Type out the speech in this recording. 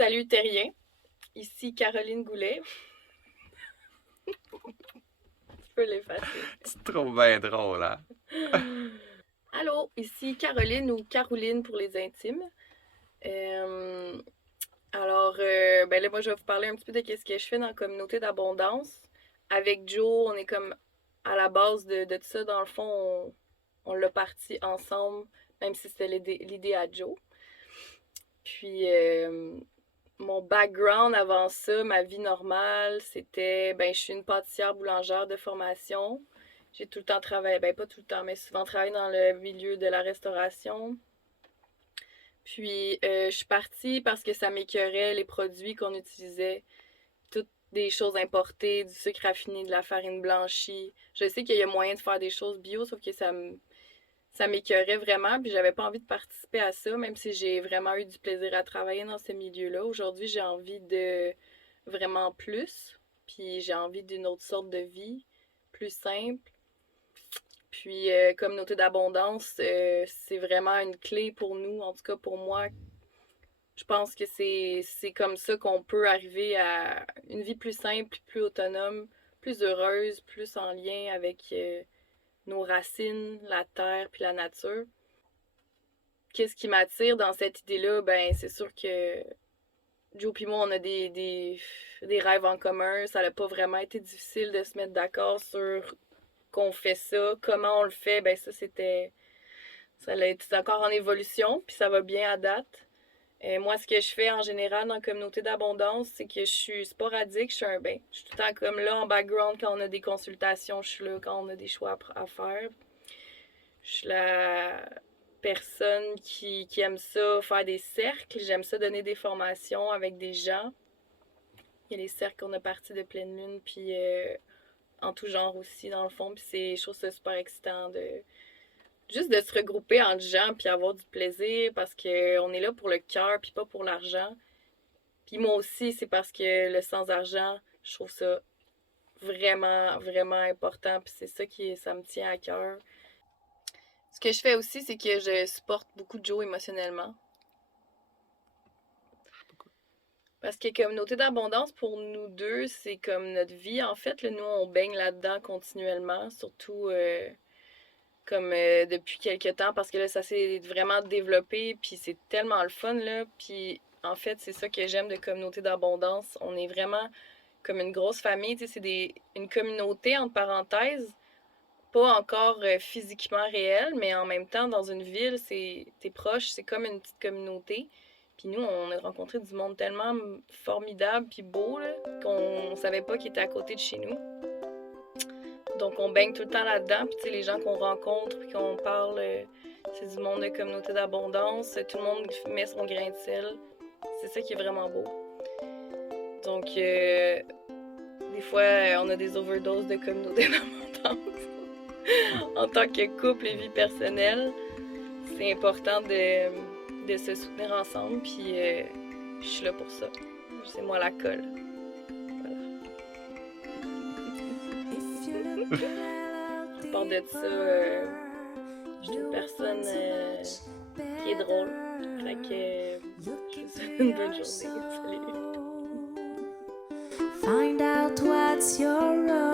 Salut Terrien, ici Caroline Goulet. Tu peux l'effacer. Tu te trouves bien drôle, hein? Allô, ici Caroline ou Caroline pour les intimes. Euh, ben là, moi, je vais vous parler un petit peu de ce que je fais dans la communauté d'abondance. Avec Joe, on est comme à la base de tout ça. Dans le fond, on l'a parti ensemble, même si c'était l'idée à Joe. Puis, mon background avant ça, ma vie normale, c'était, ben, je suis une pâtissière boulangère de formation. J'ai tout le temps travaillé, ben, pas tout le temps, mais souvent travaillé dans le milieu de la restauration. Puis, je suis partie parce que ça m'écœurait les produits qu'on utilisait, toutes des choses importées, du sucre raffiné, de la farine blanchie. Je sais qu'il y a moyen de faire des choses bio, sauf que ça m'écœurait vraiment, puis j'avais pas envie de participer à ça, même si j'ai vraiment eu du plaisir à travailler dans ce milieu-là. Aujourd'hui, j'ai envie de vraiment plus, puis j'ai envie d'une autre sorte de vie, plus simple. Puis, communauté d'abondance, c'est vraiment une clé pour nous, en tout cas pour moi. Je pense que c'est comme ça qu'on peut arriver à une vie plus simple, plus autonome, plus heureuse, plus en lien avec nos racines, la terre puis la nature. Qu'est-ce qui m'attire dans cette idée-là? Ben, c'est sûr que Joe et moi, on a des rêves en commun. Ça n'a pas vraiment été difficile de se mettre d'accord sur qu'on fait ça. Comment on le fait? Ben, ça, c'était. C'est encore en évolution, puis ça va bien à date. Moi, ce que je fais en général dans la communauté d'abondance, c'est que je suis sporadique. Je suis tout le temps comme là en background quand on a des consultations, je suis là quand on a des choix à faire. Je suis la personne qui aime ça, faire des cercles. J'aime ça donner des formations avec des gens. Il y a les cercles qu'on a partis de pleine lune, puis en tout genre aussi, dans le fond. Puis je trouve ça super excitant de juste de se regrouper entre gens, puis avoir du plaisir, parce qu'on est là pour le cœur, puis pas pour l'argent. Puis moi aussi, c'est parce que le sans-argent, je trouve ça vraiment, vraiment important, puis c'est ça ça me tient à cœur. Ce que je fais aussi, c'est que je supporte beaucoup Joe émotionnellement. Parce que communauté d'abondance, pour nous deux, c'est comme notre vie. En fait, là, nous, on baigne là-dedans continuellement, surtout comme depuis quelques temps, parce que là, ça s'est vraiment développé, puis c'est tellement le fun, là. Puis en fait, c'est ça que j'aime de communauté d'abondance. On est vraiment comme une grosse famille, tu sais, une communauté, entre parenthèses, pas encore physiquement réelle, mais en même temps, dans une ville, t'es proche, c'est comme une petite communauté. Puis nous, on a rencontré du monde tellement formidable puis beau là, qu'on savait pas qu'il était à côté de chez nous. Donc on baigne tout le temps là-dedans. Puis tu sais, les gens qu'on rencontre puis qu'on parle, c'est du monde de communauté d'abondance. Tout le monde met son grain de sel. C'est ça qui est vraiment beau. Donc des fois, on a des overdoses de communauté d'abondance. En tant que couple et vie personnelle, c'est important de se soutenir ensemble. Puis je suis là pour ça. C'est moi la colle. Voilà. À part de ça, je suis une personne qui est drôle. Fait que je vous souhaite une bonne journée. Salut. Find out what's your role.